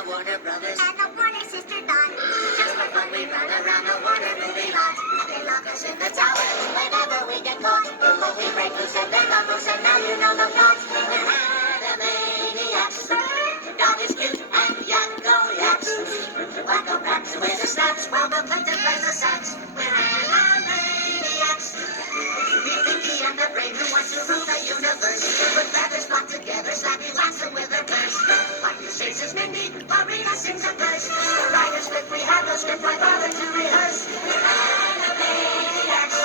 the Warner Brothers and the Warner Sister Dot. Just for fun, we run around the Warner movie lot. They lock us in the tower whenever we get caught. But we break loose and they love us, and now you know the plot. We're Animaniacs. Dot is cute and Yakko yaks. Wakko packs away the snaps while the plaintiff plays the sax. We're Animaniacs. We Pinky and the brain who wants to rule the universe. Put feathers flock together, slappy wax them with a purse. Like chases Mindy, Marina sings a verse. The writer's script, we have no script, why bother to rehearse? We're Animaniacs.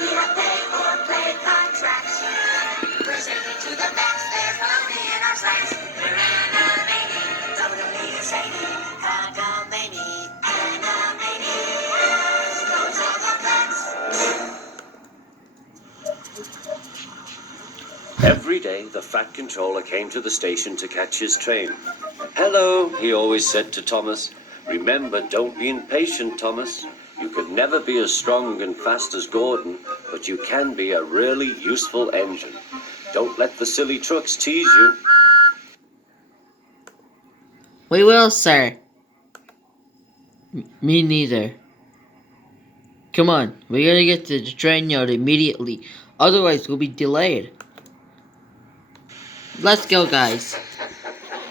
We have pay-for-play contracts. We're singing to the max, there's money in our slacks. We're Animaniacs, totally insane. Cockamamie, Animaniacs. Those are the facts. Every day, the Fat Controller came to the station to catch his train. "Hello," he always said to Thomas. "Remember, don't be impatient, Thomas. You could never be as strong and fast as Gordon, but you can be a really useful engine. Don't let the silly trucks tease you." We will, sir. Me neither. Come on, we gotta get to the train yard immediately. Otherwise, we'll be delayed. Let's go, guys.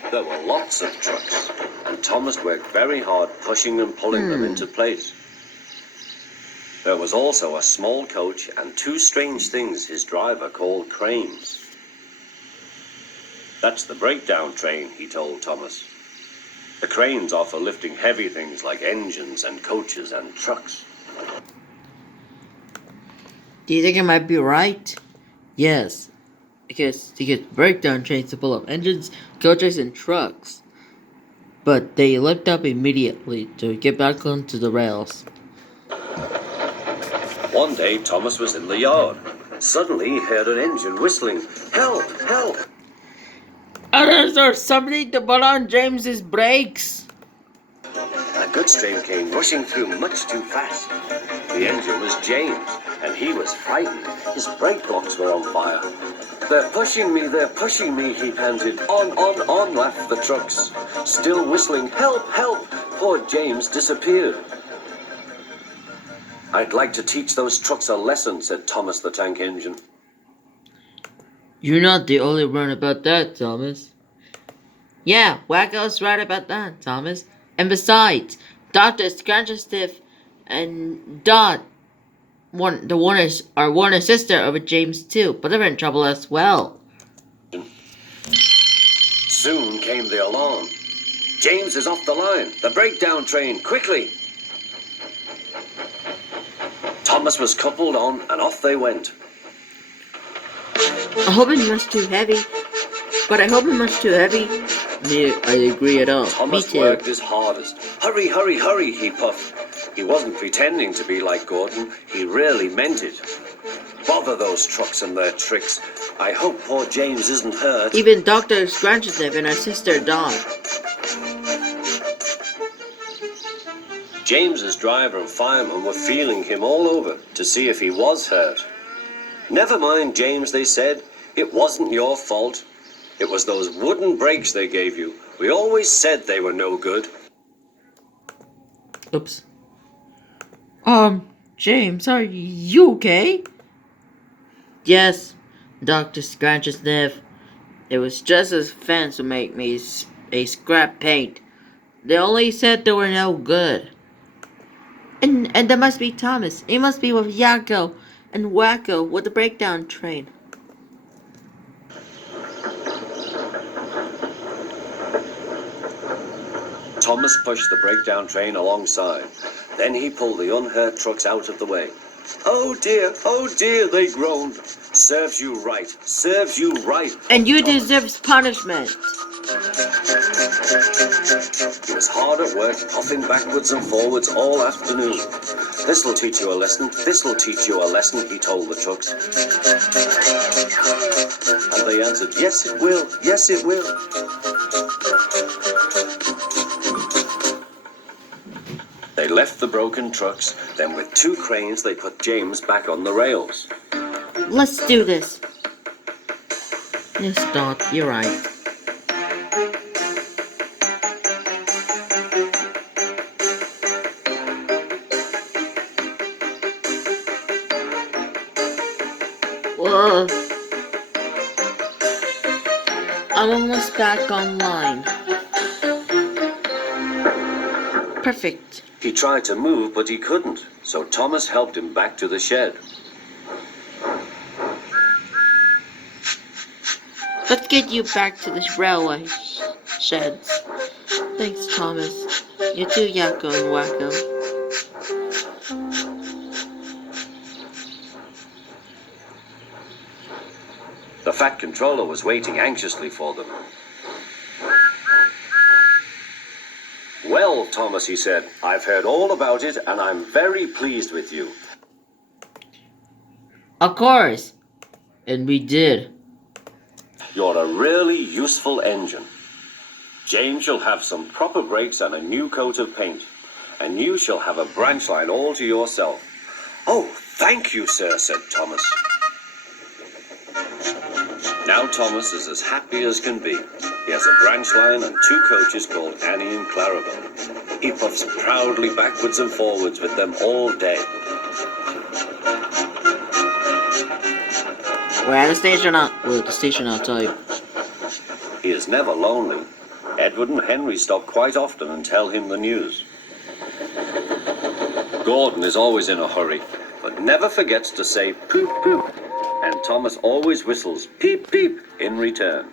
There were lots of trucks, and Thomas worked very hard pushing and pulling them into place. There was also a small coach and two strange things his driver called cranes. "That's the breakdown train," he told Thomas. "The cranes are for lifting heavy things like engines and coaches and trucks." Do you think I might be right? Yes. Because breakdown trains to pull up engines, coaches, and trucks. But they lift up immediately to get back onto the rails. One day, Thomas was in the yard. Suddenly, he heard an engine whistling. "Help! Help!" Others are somebody to put on James's brakes. A goods train came rushing through much too fast. The engine was James, and he was frightened. His brake blocks were on fire. They're pushing me, he panted. On, laughed the trucks. Still whistling, "Help, help!" Poor James disappeared. "I'd like to teach those trucks a lesson," said Thomas the Tank Engine. You're not the only one about that, Thomas. Yeah, Wakko's right about that, Thomas. And besides, Dr. Scrunchestiff and Dot the Warners are Warner sister over James too, but they're in trouble as well. Soon came the alarm. "James is off the line. The breakdown train, quickly!" Thomas was coupled on, and off they went. I hope it's much too heavy. I agree at all. Thomas Me too. worked his hardest. "Hurry, hurry, hurry," he puffed. He wasn't pretending to be like Gordon. He really meant it. "Bother those trucks and their tricks. I hope poor James isn't hurt." Even Dr. Scrunchestiff and her sister Dot. James's driver and fireman were feeling him all over to see if he was hurt. "Never mind, James," they said. "It wasn't your fault. It was those wooden brakes they gave you. We always said they were no good." Oops. James, are you okay? Yes, Dr. Scrunchestiff. It was just his fans who made me a scrap paint. They only said they were no good. And that must be Thomas. He must be with Yakko and Wakko with the breakdown train. Thomas pushed the breakdown train alongside. Then he pulled the unhurt trucks out of the way. Oh dear, they groaned. Serves you right, serves you right. And you deserve punishment. He was hard at work, puffing backwards and forwards all afternoon. This'll teach you a lesson, this'll teach you a lesson, he told the trucks. And they answered, yes it will, yes it will. They left the broken trucks, then with 2 cranes they put James back on the rails. Let's do this. Yes, Dot, you're right. I'm almost back online. Perfect. He tried to move, but he couldn't, so Thomas helped him back to the shed. Let's get you back to the railway sheds. Thanks, Thomas. You too, Yakko and Wakko. The fat controller was waiting anxiously for them. Well, Thomas, he said, I've heard all about it and I'm very pleased with you. Of course. And we did. You're a really useful engine. James shall have some proper brakes and a new coat of paint. And you shall have a branch line all to yourself. Oh, thank you, sir, said Thomas. Now Thomas is as happy as can be. He has a branch line and 2 coaches called Annie and Clarabelle. He puffs proudly backwards and forwards with them all day. We're at the station outside. He is never lonely. Edward and Henry stop quite often and tell him the news. Gordon is always in a hurry, but never forgets to say poop poop. And Thomas always whistles peep peep in return.